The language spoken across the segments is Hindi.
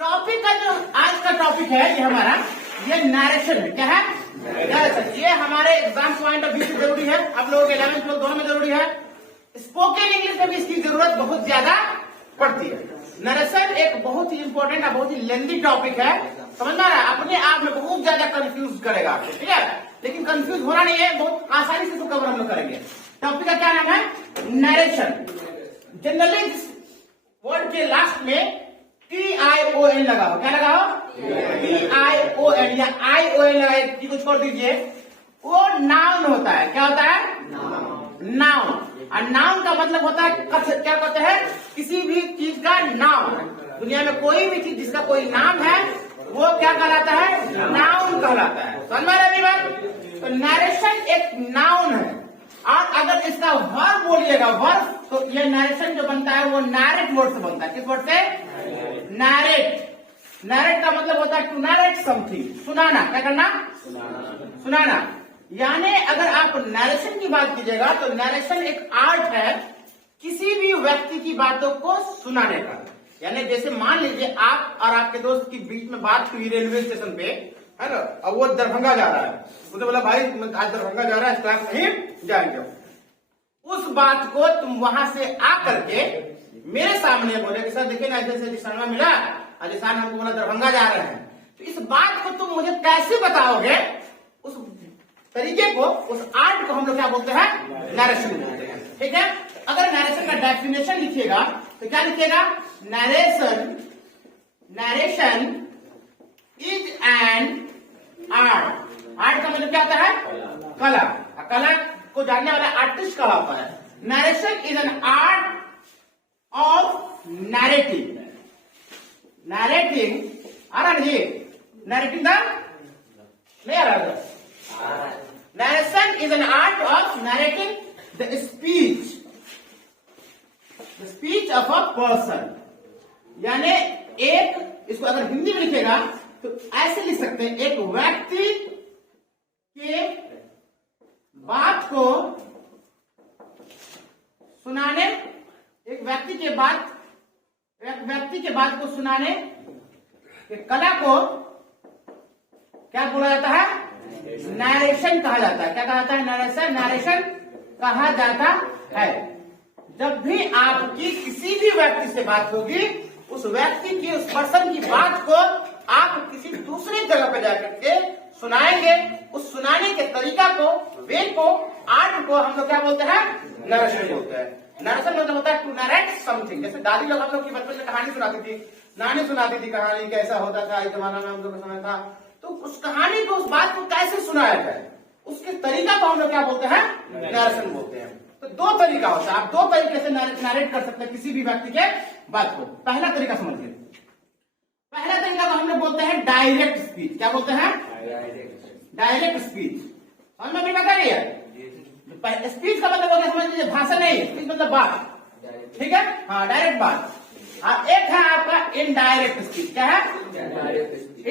टॉपिक का जो आज का टॉपिक है ये हमारा ये नरेशन है। क्या है? नरेशन। ये हमारे एग्जाम पॉइंट ऑफ व्यू से जरूरी है, आप लोगों के 11th 12 दोनों में जरूरी है। स्पोकन इंग्लिश में भी इसकी जरूरत बहुत ज्यादा पड़ती है। नरेशन एक बहुत ही इंपॉर्टेंट और बहुत ही लेंदी टॉपिक है, समझ में आ रहा है? अपने आप में बहुत ज्यादा कंफ्यूज करेगा आपको, ठीक है? लेकिन कंफ्यूज होना नहीं है, बहुत आसानी से इसको कवर हम लोग करेंगे। टॉपिक का क्या नाम है? नरेशन। जनरली इस वर्ड के लास्ट में TION लगाओ। क्या लगाओ? TION या ION लगाए, को छोड़ दीजिए। वो नाउन होता है। क्या होता है? नाउन। और नाउन का मतलब होता है क्या कहते हैं? किसी भी चीज का नाम। दुनिया में कोई भी चीज जिसका कोई नाम है वो क्या कहलाता है? नाउन कहलाता है। समझ में आ रहा है बात? तो नरेशन एक नाउन है, और अगर इसका वर्ब बोलिएगा, वर्ब, तो ये नरेशन जो बनता है वो नैरेट वर्ड से बनता है। किस वर्ड से? नैरेट। नैरेट का मतलब होता है टू नैरेट समथिंग, सुनाना। क्या करना? सुनाना। यानी अगर आप नरेशन की बात कीजिएगा तो नरेशन एक आर्ट है किसी भी व्यक्ति की बातों को सुनाने का। यानी जैसे मान लीजिए आप और आपके दोस्त के बीच में बात हुई रेलवे स्टेशन पे, है ना? अब वो दरभंगा जा रहा है, उसने बोला भाई आज दरभंगा जा रहा है, स्टाफ नहीं जाएंगे। उस बात को तुम वहां से आकर के मेरे सामने बोले कि सर देखिए ना ऐसे दिशाना मिला, दिशान हमको बोला दरभंगा जा रहे हैं। तो इस बात को तुम मुझे कैसे बताओगे? उस तरीके को, उस आर्ट को हम लोग क्या बोलते हैं? नरेशन बोलते हैं। ठीक है? अगर नरेशन का डेफिनेशन लिखिएगा तो क्या लिखिएगा? Narration is an art. Art का मतलब क्या होता है? कला। कला को जानने वाला आर्टिस्ट कला होता है। Narration is an art of narrating. Narrating आ रहा नहीं? नैरेटिंग द नहीं आ रहा? Narration is an art of narrating the speech of a person. यानी एक, इसको अगर हिंदी में लिखेगा तो ऐसे लिख सकते हैं, एक व्यक्ति के बात को सुनाने, एक व्यक्ति के बात को सुनाने के कला को क्या बोला जाता है? नरेशन कहा जाता है। क्या कहा जाता है? नरेशन कहा जाता है। जब भी आपकी किसी भी व्यक्ति से बात होगी, उस व्यक्ति की, उस पर्सन की बात को आप किसी दूसरी जगह पे जाकर के सुनाएंगे। उस सुनाने के तरीका को, वे को, आर्ट को हम लोग क्या बोलते हैं? नरेशन बोलते हैं। नरेशन मतलब होता है टू नरेट समथिंग। जैसे दादी लोग हम लोग की बचपन में कहानी सुनाती थी, नानी सुनाती थी कहानी, कैसा होता था इस जमाना में हम लोग का समय था, तो उस कहानी को, उस बात को कैसे सुनाया जाए, उसके तरीका को हम लोग क्या बोलते हैं? नरेशन बोलते हैं। तो दो तरीका होता है, आप दो तरीके से नरेट कर सकते हैं किसी भी व्यक्ति के बात को। पहला तरीका समझिए। पहला तरीका को हम लोग बोलते हैं डायरेक्ट स्पीच। क्या बोलते हैं? Direct speech. समझ में बता रही है? स्पीच का मतलब होगा, समझ लीजिए, भाषण नहीं, स्पीच मतलब बात। ठीक है? हाँ, डायरेक्ट बात। एक है आपका इनडायरेक्ट स्पीच। क्या है?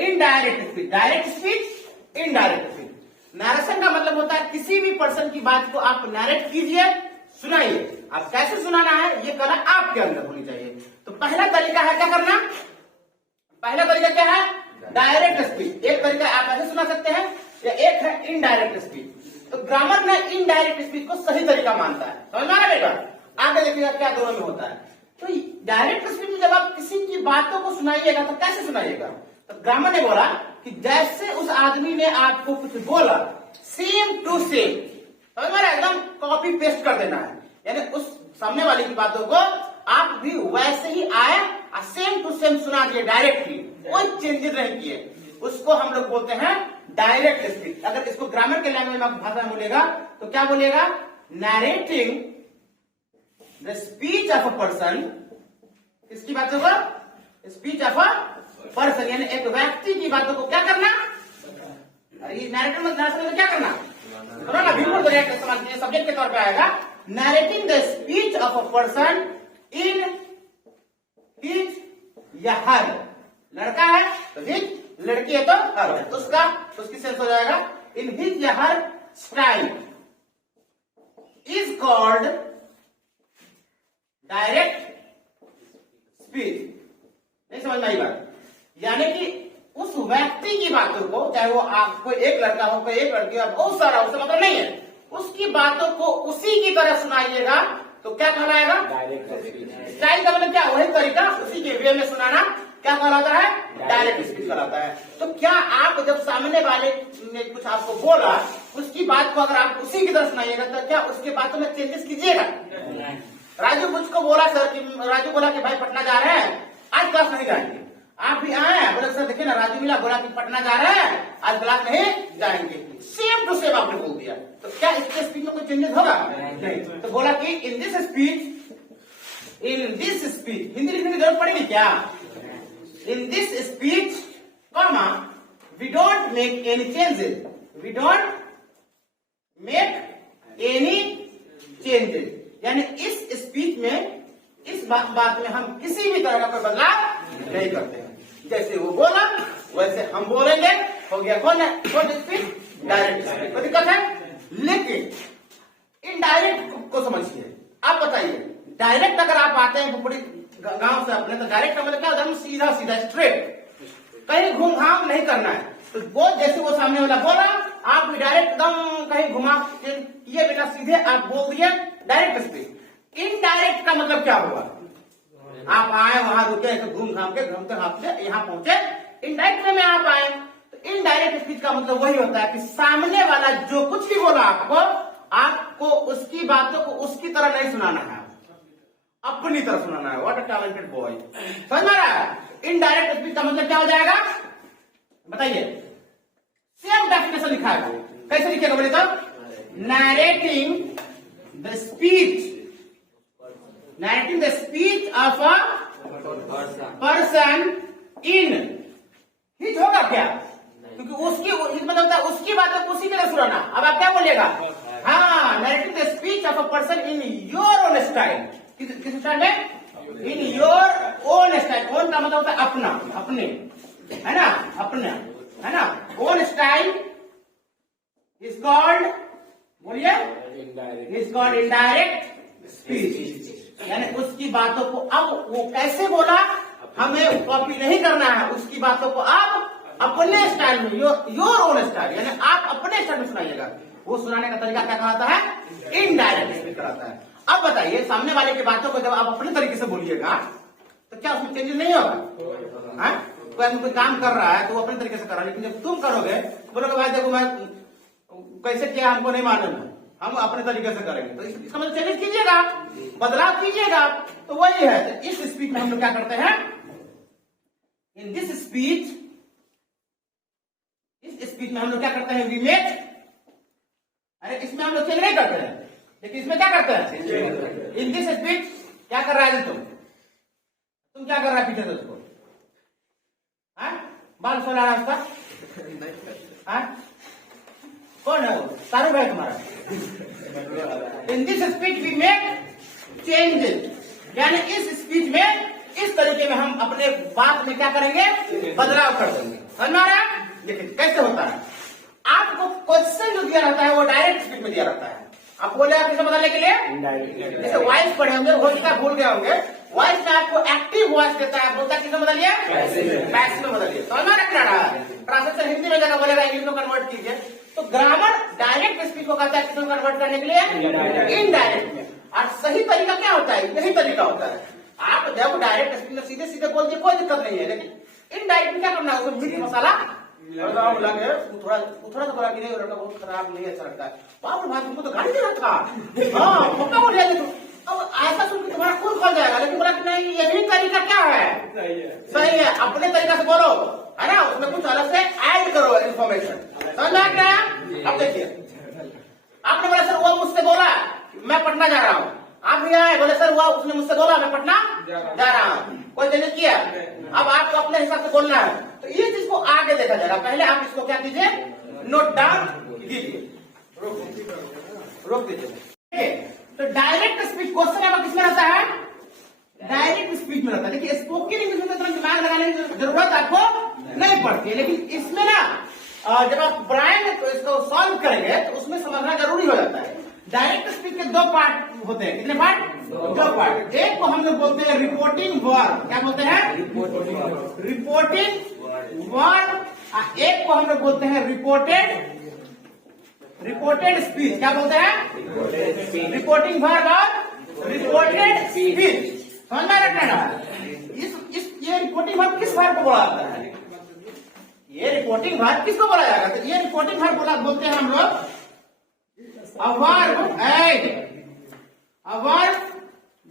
Indirect speech. Direct speech, indirect speech. Narration का मतलब होता है किसी भी पर्सन की बात को आप नरेट कीजिए, सुनाइए। आप कैसे सुनाना है ये कला आपके अंदर होनी चाहिए। तो पहला तरीका है क्या करना? पहला तरीका क्या है? Direct speech. एक तरीका आप ऐसे सुना सकते हैं, या एक है इनडायरेक्ट स्पीच। तो ग्रामर में इनडायरेक्ट स्पीच को सही तरीका मानता है। समझ में आ रहा है बेटा? आगे देखिएगा क्या दोनों में होता है। तो डायरेक्ट स्पीच में जब आप किसी की बातों को सुनाइएगा तो कैसे सुनाइएगा? तो ग्रामर ने बोला कि जैसे उस आदमी ने आपको कुछ बोला, सेम टू सेम, समझ में? एकदम कॉपी पेस्ट कर देना है। यानी उस सामने वाले की बातों को आप भी वैसे ही आए और सेम टू सेम सुना दिए डायरेक्टली, कोई चेंजेस नहीं किए। उसको हम लोग बोलते हैं डायरेक्ट स्पीच। अगर इसको ग्रामर के लैंग्वेज में भाषा में बोलेगा तो क्या बोलेगा? Narrating the speech of a person. किसकी बातों को? स्पीच ऑफ अ पर्सन, यानी एक व्यक्ति की बातों को क्या करना? अरे नरेटिंग मतलब क्या करना? बिल्कुल सब्जेक्ट के तौर पे आएगा। Narrating the speech of a person in his या हर। लड़का है तो हिज, लड़की है तो हर, उसका, उसकी सेंस हो जाएगा इन हिज या her style is called direct speech. नहीं समझ में आई बात? यानी कि उस व्यक्ति की बातों को, चाहे वो आप कोई एक लड़का हो कोई एक लड़की हो, बहुत सारा, उससे मतलब नहीं है, उसकी बातों को उसी की तरह सुनाइएगा तो क्या कहलाएगा? स्टाइल का मतलब क्या? वही तरीका, उसी के वे में सुनाना क्या कहलाता है? डायरेक्ट स्पीच कहलाता है। तो क्या आप जब सामने वाले ने कुछ आपको बोला, उसकी बात को अगर आप उसी की तरह सुनाइएगा तो क्या उसके बातों में चेंजेस कीजिएगा? राजू मुझको बोला सर कि राजू बोला कि भाई पटना जा रहे हैं, आज क्लास नहीं जाएंगे। आप भी आए, बोले सर देखिए ना राजू मिला, बोला कि पटना जा रहे हैं, आज क्लास नहीं जाएंगे। सेम टू सेम आपने बोल दिया, तो क्या इसके स्पीच में कोई चेंजेस होगा? नहीं। तो बोला कि इन दिस स्पीच, हिंदी लिखने की जरूरत पड़ेगी क्या? In this speech, comma, we don't make any changes, we don't make any changes, यानी इस स्पीच में, इस बात में हम किसी भी तरह का कोई बदलाव नहीं करते हैं। जैसे वो बोला वैसे हम बोलेंगे, हो गया। कौन है? कौन स्पीच? Direct speech. कोई दिक्कत है? लेकिन इनडायरेक्ट को समझिए। आप बताइए, डायरेक्ट अगर आप आते हैं बड़ी गांव से अपने, तो डायरेक्ट का मतलब क्या होता है? सीधा सीधा स्ट्रेट, कहीं घूम घाम नहीं करना है। तो वो जैसे वो सामने वाला बोला, आप भी डायरेक्ट एकदम कहीं घुमा ये बिना सीधे आप बोल दिए, डायरेक्ट स्पीच। इनडायरेक्ट का मतलब क्या हुआ? आप आए, वहां रुके, तो घूम घाम के घूमते घामते यहाँ पहुंचे, इनडायरेक्ट वे में आप आए। तो इनडायरेक्ट स्पीच का मतलब वही होता है कि सामने वाला जो कुछ भी बोला आपको उसकी बातों को उसकी तरह नहीं सुनाना है, अपनी तरह सुनाना है। What a talented boy. समझ में आ रहा है? इनडायरेक्ट स्पीच का मतलब क्या हो जाएगा? बताइए। सेम डेफिनेशन लिखा है, कैसे लिखेगा बोले तो? Narrating the speech of a person in his, होगा क्या? क्योंकि उसकी मतलब होता है उसकी बातों को उसी तरह सुनाना। अब आप क्या बोलिएगा? हाँ, narrating the speech of a person in your own style. किस स्टाइल में? In your own style. Own का मतलब होता है अपना, अपने, है ना, अपना, है ना। ओन स्टाइल इज कॉल्ड, बोलिए, इज कॉल्ड इनडायरेक्ट स्पीच। यानी उसकी बातों को अब वो कैसे बोला हमें कॉपी नहीं करना है, उसकी बातों को आप अपने स्टाइल में, योर ओन स्टाइल, यानी आप अपने स्टाइल में सुनाइएगा। वो सुनाने का तरीका क्या कहलाता है? इनडायरेक्ट स्पीच कहलाता है। अब बताइए, सामने वाले की बातों को जब आप अपने तरीके से बोलिएगा तो क्या उसमें चेंजेस नहीं होगा? कोई काम कर रहा है तो वो अपने तरीके से कर रहा है, लेकिन जब तुम करोगे, बोलोगे भाई देखो मैं कैसे किया हमको नहीं मालूम, हम अपने तरीके से करेंगे, तो इसका मतलब चेंजेस कीजिएगा, बदलाव कीजिएगा। तो वही है। तो इस स्पीच में हम लोग क्या करते हैं? इन दिस स्पीच, इस स्पीच में हम लोग क्या करते हैं? वी मेक, अरे इसमें हम लोग चेंज नहीं करते हैं, लेकिन इसमें क्या करते हैं? इन दिस स्पीच क्या कर रहा है? तुम क्या कर रहा है पीछे से उसको? बाल सोला रहा उसका? कौन है वो? सारू भाई तुम्हारा? In this speech we make changes, यानी इस स्पीच में, इस तरीके में हम अपने बात में क्या करेंगे? बदलाव कर देंगे। समझ में आ रहा है? देखिए कैसे होता है। आपको क्वेश्चन जो दिया रहता है वो डायरेक्ट स्पीच में दिया रहता है। आप बोले आप किसे बदलने के लिए? जैसे वॉइस पढ़े होंगे, हो सकता है भूल गए होंगे, वॉइस में आपको एक्टिव वॉइस देता है, बोलता है किसे बदलिए? पैसिव में बदलिए। समझ में रखना रहा। ट्रांसलेशन हिंदी में जगह बोलेगा इंग्लिश में कन्वर्ट कीजिए। तो ग्रामर डायरेक्ट स्पीच को कहता है किसे कन्वर्ट करने के लिए? इनडायरेक्ट में। और सही तरीका क्या होता है? यही तरीका होता है। आप जब डायरेक्ट स्पीच में सीधे सीधे बोल दिए कोई दिक्कत नहीं है, लेकिन इनडायरेक्ट में क्या करना है? उसमें मिर्च मसाला थोड़ा थोड़ा कि नहीं, लड़का बहुत खराब नहीं अच्छा लगता है। बाप रे भाई तुमको तो गाड़ी देना था। हाँ पक्का बोल जाएगी तुम। अब ऐसा सुन के तुम्हारा खून खोल जाएगा, लेकिन बोला कि नहीं ये भी तरीका क्या है? सही है, अपने तरीका से बोलो, है ना, उसमें कुछ अलग से ऐड करो इन्फॉर्मेशन। समझ में आ गया? अब देखिए, आपने बोला सर वो मुझसे बोला मैं पटना जा रहा हूँ, आप भी आए बोले सर वो उसने मुझसे बोला मैं पटना जा रहा हूँ, कोई चेंजेस किया? अब आपको अपने हिसाब से बोलना है, तो ये चीज को आगे देखा जाएगा। पहले आप इसको क्या कीजिए? नोट डाउन कीजिए, रोक दीजिए। तो डायरेक्ट स्पीच क्वेश्चन आपका किसमें रहता है? डायरेक्ट स्पीच में रहता है। देखिए स्पोकन इंग्लिश में तरह दिमाग लगाने की जरूरत आपको नहीं पड़ती है, लेकिन इसमें ना जब आप पढ़ाएंगे तो इसको सॉल्व करेंगे तो उसमें समझना जरूरी हो जाता है। डायरेक्ट स्पीच के दो पार्ट होते हैं। कितने पार्ट? दो पार्ट। एक को हम लोग बोलते हैं रिपोर्टिंग वर्ब, क्या बोलते हैं? Reporting verb. एक को हम लोग बोलते हैं रिपोर्टेड स्पीच, क्या बोलते हैं? रिपोर्टिंग वर्ब और रिपोर्टेड स्पीच। समझ में रखना है। ये रिपोर्टिंग वर्ब किस वर्ब को बोला जाता है? ये रिपोर्टिंग वर्ब किसको बोला जाएगा? तो ये रिपोर्टिंग वर्ब बोलते हैं हम लोग a verb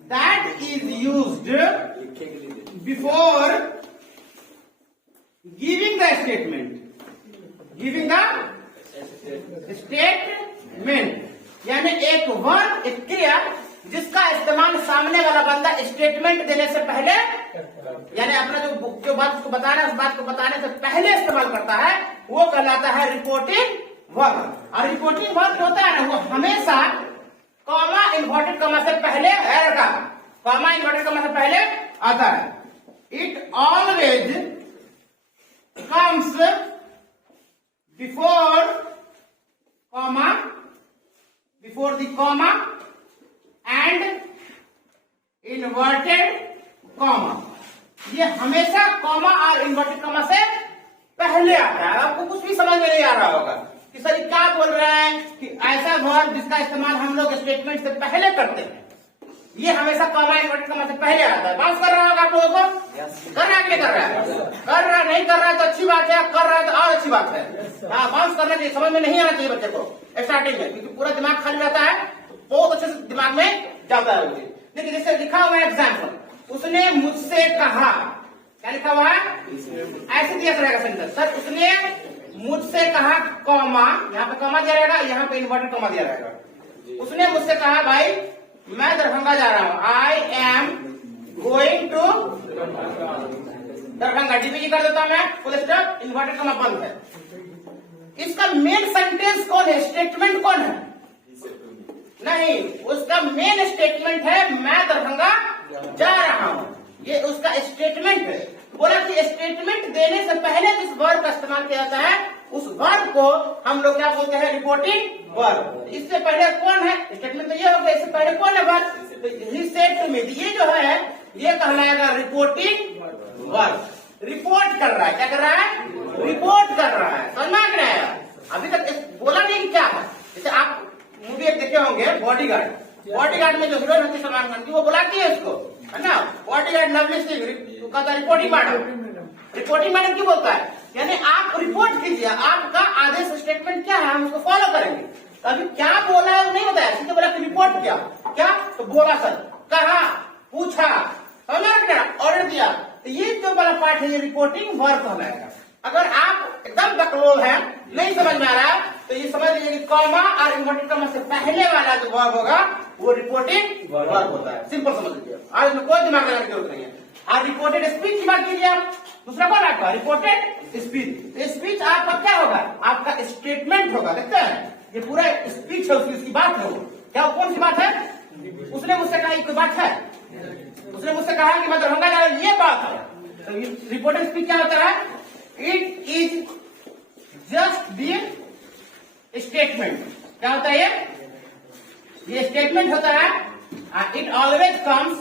that is used before giving the statement, यानी एक वर्ब, एक क्रिया जिसका इस्तेमाल सामने वाला बंदा स्टेटमेंट देने से पहले, यानी अपना जो बात उसको बताना है, उस बात को बताने से पहले इस्तेमाल करता है, वो कहलाता है रिपोर्टिंग वर्ब। और रिपोर्टिंग वर्ब होता है ना, वो हमेशा कॉमा इन्वर्टेड कॉमा से पहले आएगा, कॉमा इन्वर्टेड कॉमा से पहले आता है। It always comes before the comma and inverted comma. ये हमेशा कॉमा और इन्वर्टेड कॉमा से पहले आता है। आपको कुछ भी समझ में नहीं आ रहा होगा कि सर क्या बोल रहे हैं कि ऐसा वर्ब जिसका इस्तेमाल हम लोग स्टेटमेंट से पहले करते हैं, ये हमेशा कॉमा इन्वर्टेड कॉमा से पहले आता है। बात कर रहा होगा आप लोगों को? कर रहा है कि नहीं कर रहा है? कर रहा नहीं कर रहा है तो अच्छी बात है, कर रहा है तो और अच्छी बात है। हाँ, बाउंस करना चाहिए, समझ में नहीं आना चाहिए बच्चे को स्टार्टिंग में, क्योंकि पूरा दिमाग खाली रहता है, बहुत अच्छे से दिमाग में जाता है। देखिए जैसे लिखा हुआ है एग्जाम्पल, उसने मुझसे कहा, क्या लिखा हुआ है? ऐसे दिया रहेगा सेंटेंस, सर उसने मुझसे कहा कॉमा, यहाँ पे कॉमा दिया रहेगा, यहाँ पे इन्वर्टेड कॉमा दिया रहेगा। उसने मुझसे कहा भाई मैं दरभंगा जा रहा हूँ, I am going to Darbhanga, DPG कर देता हूं मैं, फुल स्टॉप, इन्वर्टेड कॉमा बंद है। इसका मेन सेंटेंस कौन है? स्टेटमेंट कौन है? नहीं, उसका मेन स्टेटमेंट है मैं दरभंगा जा रहा हूं, ये उसका स्टेटमेंट है। बोला कि स्टेटमेंट देने से पहले जिस वर्ब का इस्तेमाल किया जाता है, उस वर्ब को हम लोग क्या बोलते हैं? Reporting verb. इससे पहले कौन है? स्टेटमेंट तो ये हो गया, इससे पहले कौन है verb? He said to me, ये जो है ये कहलाएगा रिपोर्टिंग वर्ब। रिपोर्ट कर रहा है, क्या कर रहा है? रिपोर्ट कर रहा है। समझ में आ रहा है? अभी तक बोला नहीं क्या है। जैसे आप मूवी एक देखे होंगे बॉडीगार्ड में जो हीरोइन होती है सलमान खान की, वो बुलाती है उसको, है ना, बॉडीगार्ड लवली सिंह, कहता है रिपोर्टिंग मैडम। रिपोर्टिंग मैडम क्यों बोलता है? यानी आप रिपोर्ट कीजिए, आपका आदेश स्टेटमेंट क्या है, हम उसको फॉलो करेंगे। तो अभी क्या बोला है नहीं बताया, सीधे बोला कि रिपोर्ट किया, क्या तो बोला सर, कहा, पूछा, ऑर्डर दिया। तो ये जो वाला पार्ट है ये रिपोर्टिंग वर्ब कहलाएगा। अगर आप एकदम बकलोल है, नहीं समझ में आ रहा है, तो ये समझ लीजिए कि कॉमा और इन्वर्टेड कॉमा से पहले वाला जो वर्ब होगा वो रिपोर्टिंग वर्ब होता है। सिंपल समझ लीजिए, आज इसमें कोई दिमाग लगाने की जरूरत नहीं है। और रिपोर्टेड स्पीच की बात कीजिए आप, दूसरा कौन आपका? Reported speech. स्पीच आपका क्या होगा? आपका स्टेटमेंट होगा। देखते हैं ये पूरा स्पीच है, उसकी बात है, क्या कौन सी बात है? उसने मुझसे कहा कोई बात है, उसने मुझसे कहा कि मैं दरभंगा जा रहा हूं, ये बात है। तो रिपोर्टेड स्पीच क्या होता है? It is just the statement. क्या होता है ये स्टेटमेंट होता है। इट ऑलवेज कम्स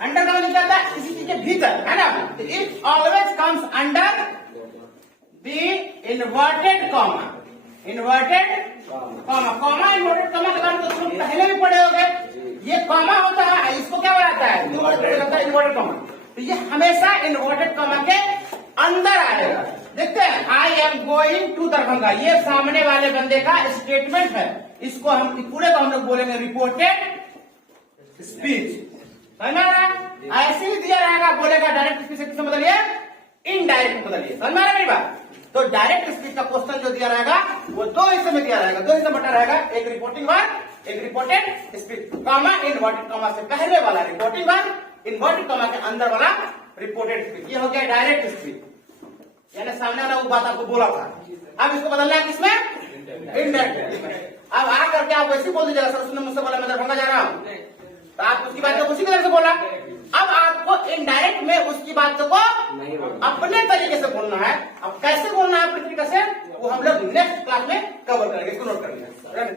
अंडर का मतलब क्या होता है? इसी चीज के भीतर, है ना। It always comes under the inverted comma. Inverted comma inverted comma के बारे में तो तुम पहले भी पढ़े होंगे। ये कॉमा होता है, इसको क्या बनाता है? Inverted comma. तो ये हमेशा इन्वर्टेड कॉमा के अंदर आएगा। देखते हैं, I am going to Darbhanga, ये सामने वाले बंदे का स्टेटमेंट है। इसको हम पूरे को हम लोग बोलेंगे रिपोर्टेड स्पीच। समझ में आ रहा है? ऐसे ही दिया रहेगा, बोलेगा डायरेक्ट स्पीच से किससे बदलिए? इनडायरेक्ट बदलिए। समझ में आ रहा है मेरी बात? तो डायरेक्ट स्पीच का क्वेश्चन जो दिया रहेगा वो दो हिस्से में दिया रहेगा, दो हिस्से बटा रहेगा, एक रिपोर्टिंग वर्ब, एक reported speech. Comma inverted comma से पहले वाला रिपोर्टिंग वर्ब, इन्वर्टेड कॉमा के अंदर वाला रिपोर्टेड स्पीच। ये हो गया डायरेक्ट स्पीच, यानी सामने वाला वो बात आपको बोला था, अब इसको बदलना है किसमें? इनडायरेक्ट। अब आ करके आप वैसे बोल दीजिएगा, सर उसने मुझसे बोला मैं दरभंगा जा रहा हूं, तो आप उसकी बात को उसी तरह से बोला। अब आपको इनडायरेक्ट में उसकी बात को अपने तरीके से बोलना है। अब कैसे बोलना है अपने तरीके से? वो हम लोग नेक्स्ट क्लास में कवर करेंगे, इसको नोट कर लिया।